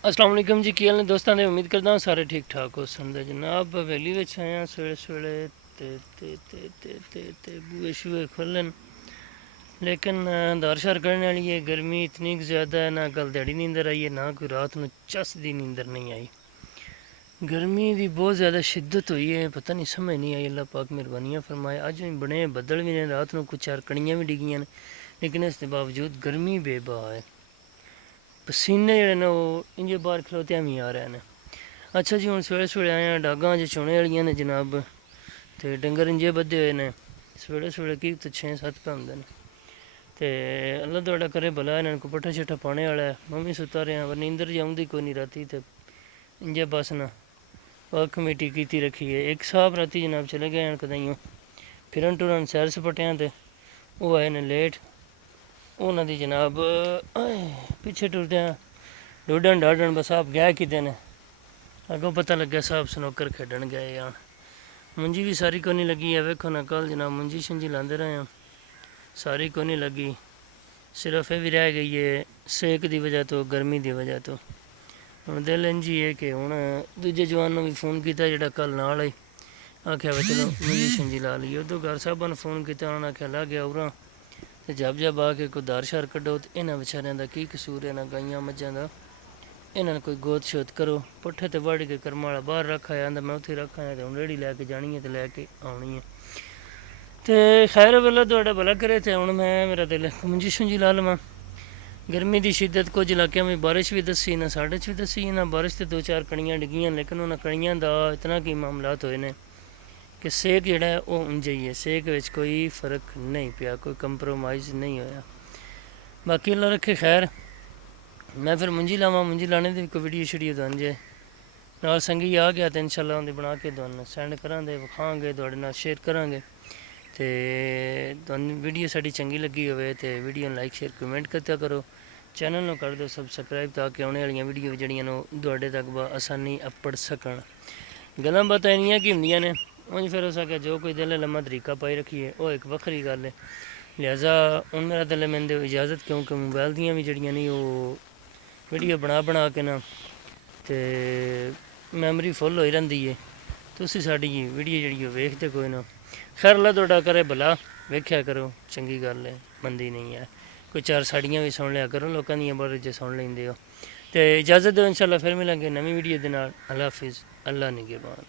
अस्सलाम वालेकुम जी, की हाल ने दोस्तों ने। उम्मीद करता हूँ सारे ठीक ठाक हो। सुनते जनाब हवेली में आया सवेरे सवेरे ते बूए शूए खुलन, लेकिन दार शार करने वाली है। गर्मी इतनी ज़्यादा है, ना कल ध्याड़ी नींदर आई है, ना कोई रात में चस दी नींदर नहीं आई। गर्मी की बहुत ज़्यादा शिद्दत हुई है, पता नहीं समझ नहीं आई। अल्लाह पाक मेहरबानियाँ फरमाए। अज भी बने बदल भी ने, रात को कुछ चार कणियाँ भी डिगियां, लेकिन इसके बावजूद गर्मी बेबा है। पसीने जड़े ने वो इंजे बाहर खलोत्या भी आ रहे हैं। अच्छा जी, हूँ सवेरे सवेरे आए हैं। डागां अज चुने वालियां ने जनाब, तो डंगर इंजे बद्धे हुए ने। सवेरे सवेरे की तो 6-7 पे होंदे ने, ते अल्लाह थोड़ा करे भला। इन्हां को पट्ठा शट्ठा पाने वाला है। मैं भी सुता रहा, पर नींदर जाऊंदी कोई नहीं राती, ते इंजे बस ना वर्क कमेटी की रखी है। एक साहब राती जनाब चले गए हैं कदाइयों फिरन टुरन सैर सपाटियां, ते वो आए ने लेट। उन्हों की जनाब पिछे टुरद्या डोडन डाडन बस आप गए कि ने अगों पता लग्या साहब स्नोकर खेडन गए आन। मुंजी भी सारी को नहीं लगी है। वेखो ना कल जनाब मुंजी शंजी लाते रहे हैं, सारी को नहीं लगी। सिर्फ ये भी रह गई है सेक की वजह तो, गर्मी की वजह तो। हूँ दिल इंज ही है कि हूँ दूजे जवान भी फोन किया जोड़ा कल नाल ही आख्या वे चलो मुंजी शंजी ला ली। उदो घर साहबा ने फोन किया, उन्होंने आख्या ला गया उरा, तो जब जब आके कोई दार शार कड्डो। तो इन्होंने बेचारियों का की कसूर है, ना गाइयां मज्झां का। इन्होंने कोई गोद शोध करो। पुट्ठे तो वड़ के कर्म वाला बाहर रखा है, आंदा मैं उत्थे रखा है, तो हूँ रेहड़ी लैके जानी है, तो लैके आनी है। तो खैर वाला थोड़ा भला करे। तो हूँ मैं मेरा दिल मुंजी शुंजी ला लवां। गर्मी की शिद्दत कुछ इलाकों में बारिश भी दसी, ना साढ़े च भी दसी, ना बारिश तो 2-4 कणियां डिगियां, लेकिन उन्होंने कणियां का इतना की मामलात होए ने कि सेक जोड़ा है वह उंज ही है। सेक में कोई फर्क नहीं पिया, कोई कंप्रोमाइज़ नहीं होया। बाकी अल्लाह रखे खैर। मैं फिर मुंजी लावां, मुंजी लाने की कोई वीडियो शीडियो दन जे नाल संगी आ गया, तो इंशाल्लाह उन्हें बना के दोन सेंड करांगे, विखांगे, थोड़े नाल शेयर करांगे। तो तुहानूं वीडियो साडी चंगी लगी होवे तो वीडियो लाइक शेयर कमेंट करता करो। चैनल को कर दो सबसक्राइब, ताकि आने वाली वीडियो जड़ियां तुहाडे तक आसानी अपड़ सकन। गल्लां बातां इन्नियां की हुंदियां ने, उंज फिर हो सके जो कोई दिल लम्मा तरीका पाई रखिए वो एक वक्खरी गल है। लिहाजा हूँ मेरा दिल मैंने इजाज़त, क्योंकि मोबाइल दियां भी जड़ियां नहीं वो वीडियो बना के ना, तो मैमरी फुल होई रहिंदी है। तुसीं साडी वीडियो जड़ी वेखते कोई ना। खैर अल्लाह तुहाडा करे भला, वेख्या करो, चंगी गल है, मंदी नहीं है। कोई चार साड़ियाँ भी सुन लिया करो, लोगों दियां बारे च सुन लेंदे हो। तो इजाज़त दो, इंशाल्लाह फिर मिलांगे नवीं वीडियो दे नाल। अल्लाह हाफिज़, अल्लाह निगहबान।